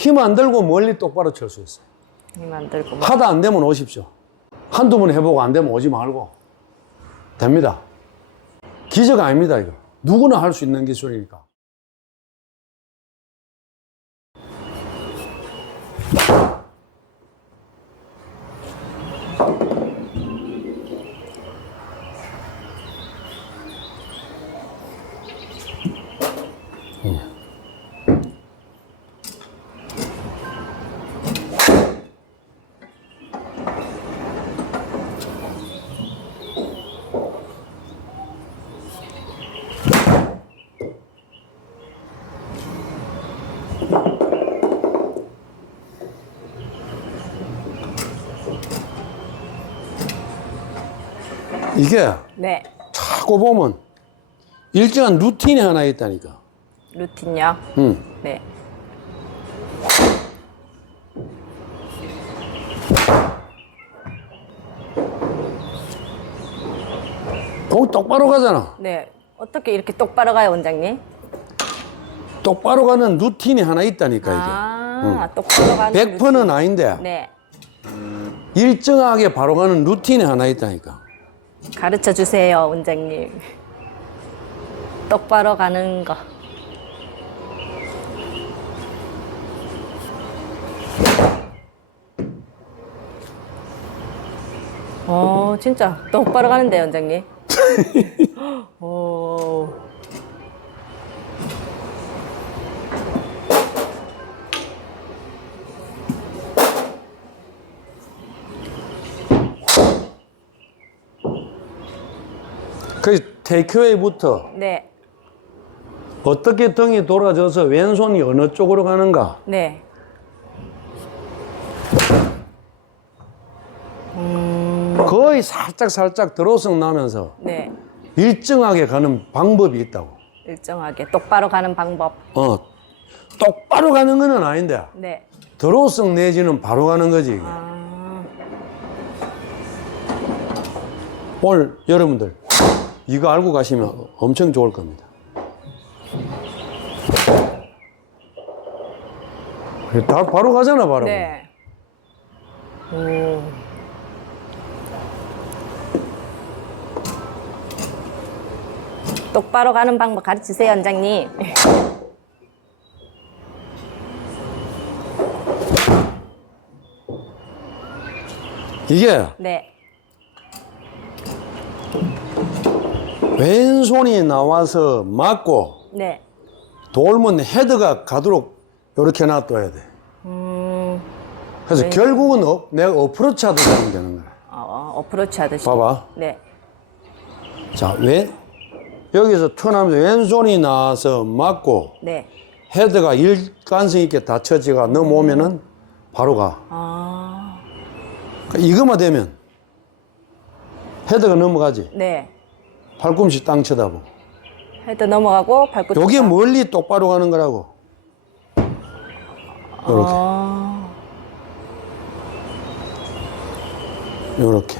힘 안 들고 멀리 똑바로 칠 수 있어요. 힘 안 들고. 뭐. 하다 안 되면 오십시오. 한두 번 해보고 안 되면 오지 말고. 됩니다. 기적 아닙니다, 이거. 누구나 할 수 있는 기술이니까. 이게 네. 자꾸 보면 일정한 루틴이 하나 있다니까. 루틴요. 응. 네. 공 똑바로 가잖아. 네. 어떻게 이렇게 똑바로 가요, 원장님? 똑바로 가는 루틴이 하나 있다니까, 이게. 아, 똑바로 가는. 100%는 아닌데, 루틴. 네. 일정하게 바로 가는 루틴이 하나 있다니까. 가르쳐 주세요, 원장님. 똑바로 가는 거. 어, 진짜 똑바로 가는데, 원장님. 오. 그 테이크웨이부터 네, 어떻게 등이 돌아져서 왼손이 어느 쪽으로 가는가. 네. 거의 살짝 살짝 드로성 나면서 네. 일정하게 가는 방법이 있다고. 일정하게 똑바로 가는 방법. 어, 똑바로 가는 건 아닌데, 네. 드로성 내지는 바로 가는 거지. 이게. 아, 오늘 여러분들 이거 알고 가시면 엄청 좋을 겁니다. 다 바로 가잖아, 바로. 네. 오. 똑바로 가는 방법 가르치세요, 원장님. 이게 네. 왼손이 나와서 맞고 네. 돌면 헤드가 가도록 이렇게 놔둬야 돼. 음, 그래서 결국은 어, 내가 어프로치 하듯이 하면 되는 거야. 어, 어프로치 하듯이. 봐봐. 네. 자, 왼, 여기서 턴하면서 왼손이 나와서 맞고 네. 헤드가 일관성 있게 닫혀지가 넘어오면은 바로 가. 아, 그러니까 이것만 되면 헤드가 넘어가지. 네. 팔꿈치 땅 쳐다보고. 헤드 넘어가고 발끝. 요게 멀리 똑바로 가는 거라고. 요렇게, 아, 요렇게.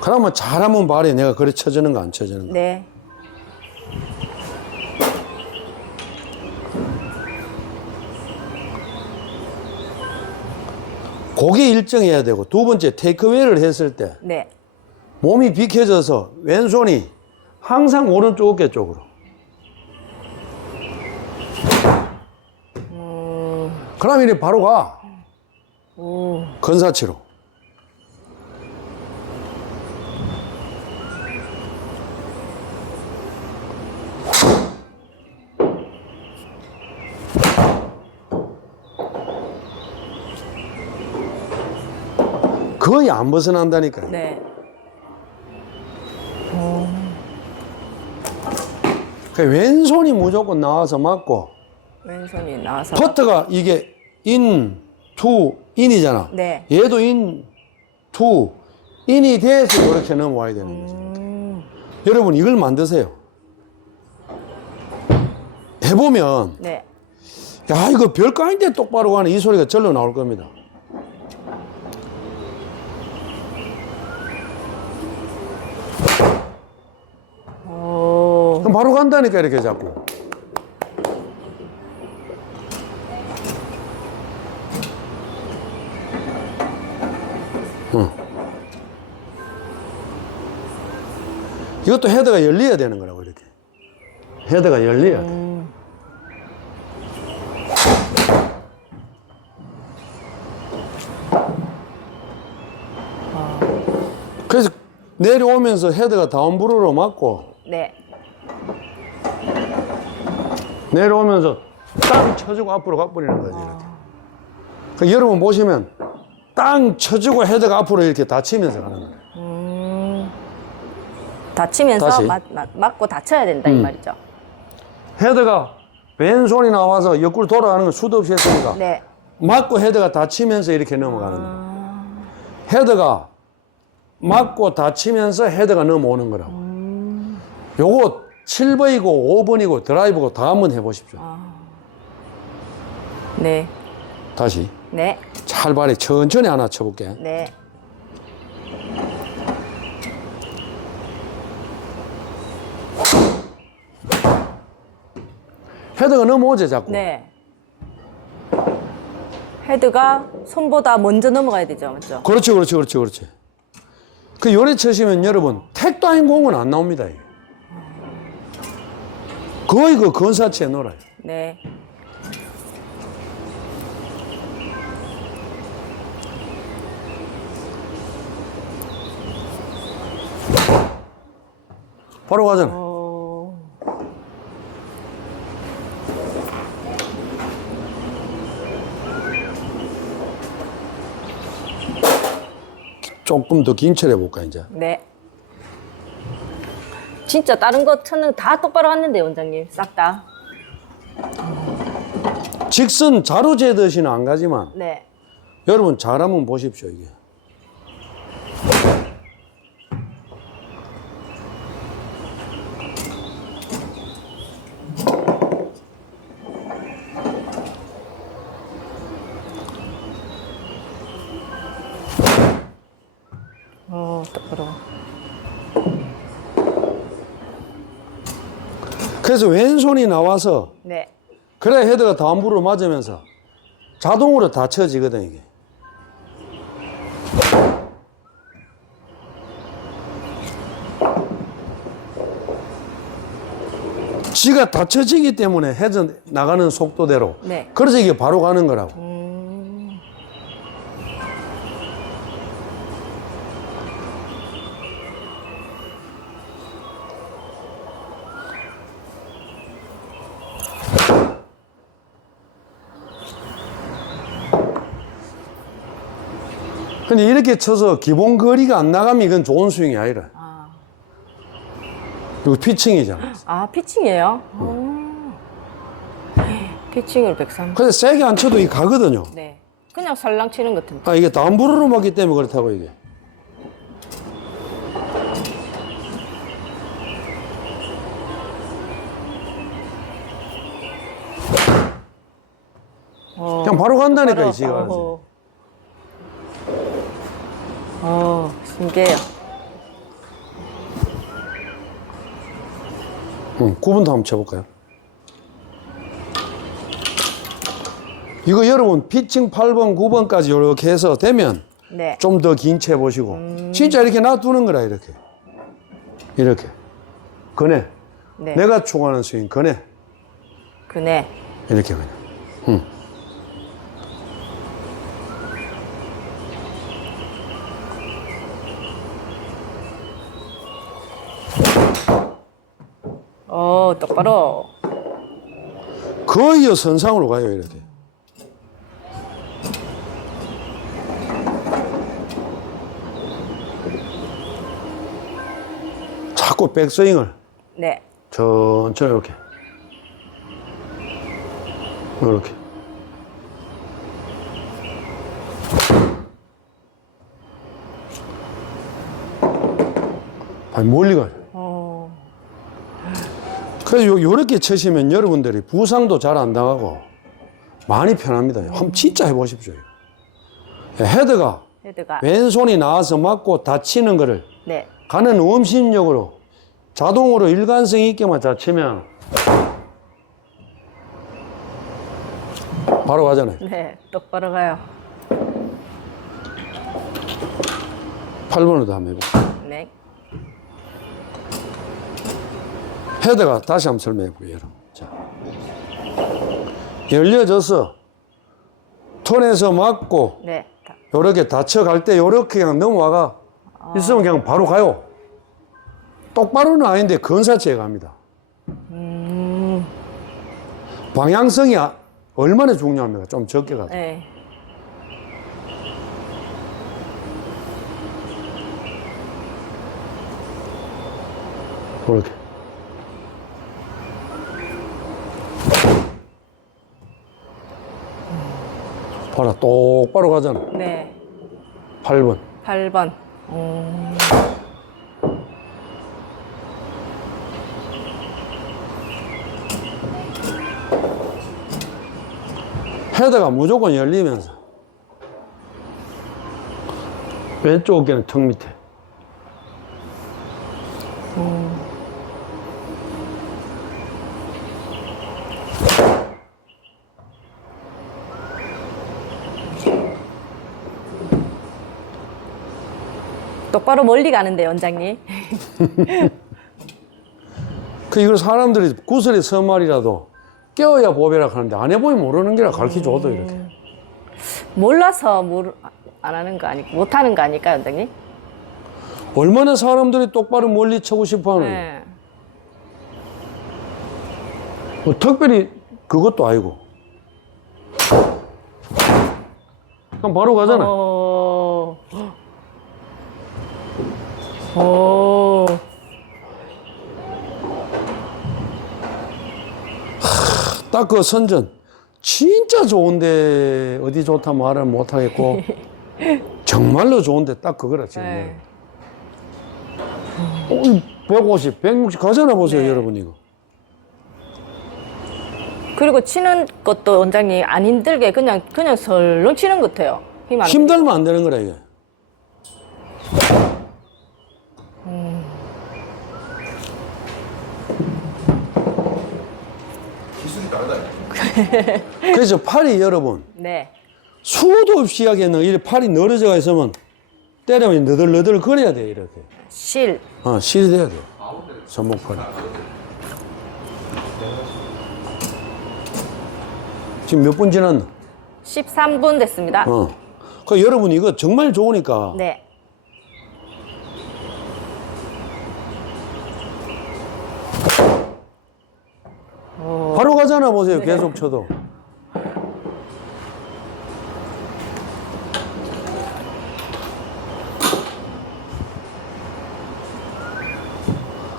그러면 잘하면 말해. 내가 그래 쳐주는 거 안 쳐주는 거. 네. 그게 일정해야 되고 두 번째 테이크웨이를 했을 때 네. 몸이 비켜져서 왼손이 항상 오른쪽 어깨 쪽으로. 그럼 이리 바로 가. 오. 건사치로. 거의 안 벗어난다니까요. 네. 왼손이 무조건 나와서 맞고 왼손이 나와서. 퍼트가 이게 인, 투, 인이잖아. 네. 얘도 인, 투, 인이 돼서 이렇게 넘어와야 되는 거죠. 음, 여러분 이걸 만드세요. 해보면 네. 야 이거 별거 아닌데 똑바로 가는 이 소리가 절로 나올 겁니다. 바로 간다니까 이렇게 자꾸 어. 이것도 헤드가 열려야 되는 거라고 이렇게 헤드가 열려야 돼 그래서 내려오면서 헤드가 다운브루로 맞고 네. 내려오면서 땅 쳐주고 앞으로 가버리는 거지 이렇게. 그 여러분 보시면 땅 쳐주고 헤드가 앞으로 이렇게 다치면서 가는 거예요. 다치면서 다시. 맞, 맞, 맞고 다쳐야 된다 이 음. 말이죠. 헤드가 왼손이 나와서 옆구리 돌아가는 걸 수도 없이 했으니까 네. 맞고 맞고 헤드가 다치면서 이렇게 넘어가는 거예요. 헤드가 맞고 다치면서 헤드가 넘어오는 거라고. 요거 7번이고 5번이고 드라이브고 다 한번 해보십시오. 네. 다시 네. 찰발이 천천히 하나 쳐볼게. 네. 헤드가 넘어오지 자꾸. 네. 헤드가 손보다 먼저 넘어가야 되죠. 맞죠? 그렇지, 그렇지, 그렇지, 그렇지. 그 요래 치시면 여러분 택도 아닌 공은 안 나옵니다. 이게. 거의 그 건사치에 놀아요. 네. 바로 가잖아. 어, 조금 더 긴 철 해볼까 이제. 네. 진짜 다른 거 쳤는 다 똑바로 갔는데 원장님 싹 다. 직선 자로 재듯이는 안 가지만 네. 여러분 잘하면 보십시오 이게. 그래서 왼손이 나와서 네. 그래야 헤드가 다음부로 맞으면서 자동으로 닫혀지거든 이게. 지가 닫혀지기 때문에 헤드 나가는 속도대로 네. 그래서 이게 바로 가는 거라고. 근데 이렇게 쳐서 기본 거리가 안 나가면 이건 좋은 스윙이 아니라. 이거 피칭이잖아. 아, 피칭이에요? 어. 피칭으로 103. 근데 세게 안 쳐도 이 가거든요. 네. 그냥 살랑 치는 것 같은데. 아, 이게 다운브루로 맞기 때문에 그렇다고 이게. 어, 그냥 바로 간다니까, 바로, 이 지가. 어. 어, 신기해요. 응, 9번도 한번 쳐볼까요? 이거 여러분 피칭 8번, 9번까지 이렇게 해서 되면 네. 좀 더 긴 채 보시고 진짜 이렇게 놔두는 거라 이렇게 이렇게 그네 네. 내가 추구하는 스윙 그네 그네. 이렇게 그냥 똑바로. 거의 선상으로 가요 이렇게 자꾸 백스윙을. 네. 천천히 이렇게. 이렇게. 아니 멀리 가요. 어, 그래서 요, 요렇게 치시면 여러분들이 부상도 잘 안 당하고 많이 편합니다 한번 진짜 해보십시오 예, 헤드가 헤드가. 왼손이 나와서 맞고 다치는 거를 네. 가는 음심력으로 자동으로 일관성 있게만 자치면 바로 가잖아요. 네. 똑바로 가요. 8번으로도 한번 해볼게요. 네. 헤드가 다시 한번 설명해 볼게요, 여러분. 자. 열려져서 톤에서 맞고 네. 다- 요렇게 다쳐갈 때 요렇게 그냥 넘어와가 있으면 그냥 바로 가요. 똑바로는 아닌데 근사치에 갑니다. 방향성이 아- 얼마나 중요합니까? 좀 적게 가죠. 네. 그렇게. 봐라, 똑바로 가잖아. 네. 8번. 8번. 음, 헤드가 무조건 열리면서 왼쪽 어깨는 턱 밑에 똑바로 멀리 가는데 원장님. 그 이걸 사람들이 구슬이 서 말이라도 깨워야 보배라 하는데 안 해보면 모르는 게라 가르쳐 줘도 이렇게 몰라서 모르, 안 하는 거 아니고 못 하는 거 아닐까요, 원장님? 얼마나 사람들이 똑바로 멀리 쳐고 싶어 하는 네. 뭐 특별히 그것도 아니고 그럼 바로 가잖아 오. 오. 딱 그 선전 진짜 좋은데 어디 좋다 말을 못 하겠고 정말로 좋은데 딱 그거라 지금 네. 어, 150, 160 가잖아 보세요 네. 여러분 이거 그리고 치는 것도 원장님 안 힘들게 그냥 그냥 설렁 치는 것 같아요. 힘 안. 힘들면 안 되는 거라 이게 그래서 팔이 여러분 네. 수도 없이 하기에는 이 팔이 늘어져가 있으면 때리면 너덜너덜 거려야 돼 이렇게 실. 어, 실이 돼야 돼 손목팔이 지금 몇 분 지났나? 13분 됐습니다. 어. 그 여러분 이거 정말 좋으니까 네. 가잖아 보세요 계속 쳐도.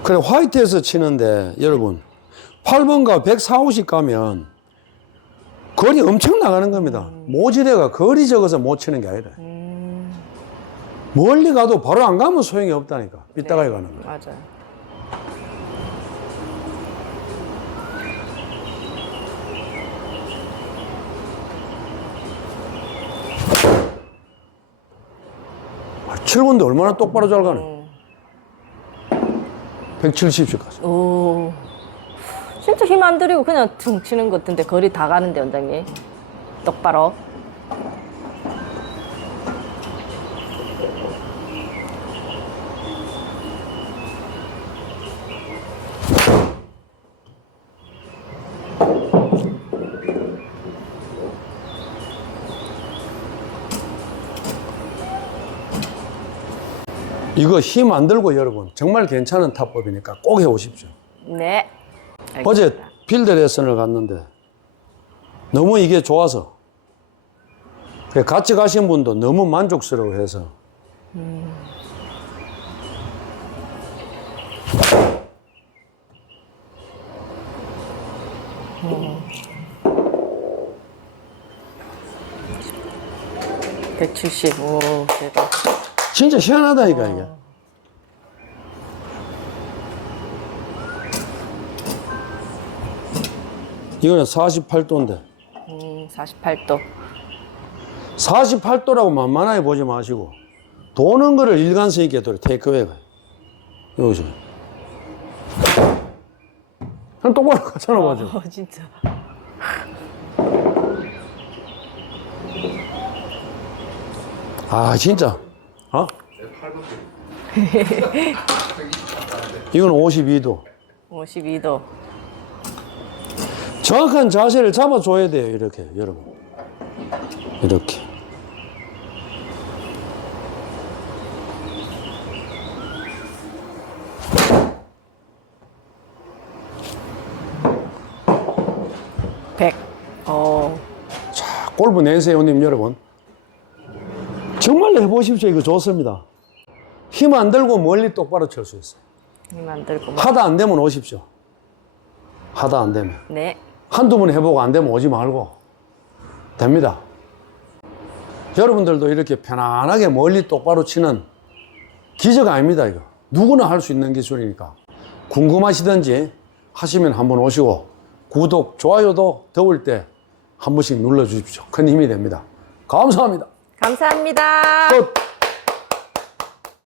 그래 화이트에서 치는데 여러분 8번가 140, 50 가면 거리 엄청 나가는 겁니다. 모지대가 거리 적어서 못 치는 게 아니라 멀리 가도 바로 안 가면 소용이 없다니까. 삐딱하게 가는 거야 맞아요. 아, 7번도 얼마나 똑바로 잘 가네 170씩 가죠 오. 진짜 힘 안 들이고 그냥 퉁 치는 것 같은데 거리 다 가는데 원장님. 똑바로. 이거 힘 안 들고 여러분 정말 괜찮은 타법이니까 꼭 해오십시오. 네. 어제 알겠습니다. 필드 레슨을 갔는데 너무 이게 좋아서 같이 가신 분도 너무 만족스러워해서 백 170. 오, 대박. 진짜 희한하다니까 이게. 이거는 48도인데 음, 48도. 48도라고 만만하게 보지 마시고 도는 거를 일관성 있게 돌려 테이크웨이가 여기서 그냥 똑바로 가잖아 맞아 어, 진짜. 아 진짜 어? 이건 52도. 52도. 정확한 자세를 잡아줘야 돼요. 이렇게, 여러분. 이렇게. 백. 어. 자, 골프 내세요 님 여러분. 정말로 해보십시오. 이거 좋습니다. 힘 안 들고 멀리 똑바로 칠 수 있어요. 힘 안 들고. 막. 하다 안 되면 오십시오. 하다 안 되면. 네. 한두 번 해보고 안 되면 오지 말고. 됩니다. 여러분들도 이렇게 편안하게 멀리 똑바로 치는 기적 아닙니다, 이거. 누구나 할 수 있는 기술이니까. 궁금하시든지 하시면 한번 오시고, 구독, 좋아요도 더울 때 한 번씩 눌러 주십시오. 큰 힘이 됩니다. 감사합니다. 감사합니다. 끝!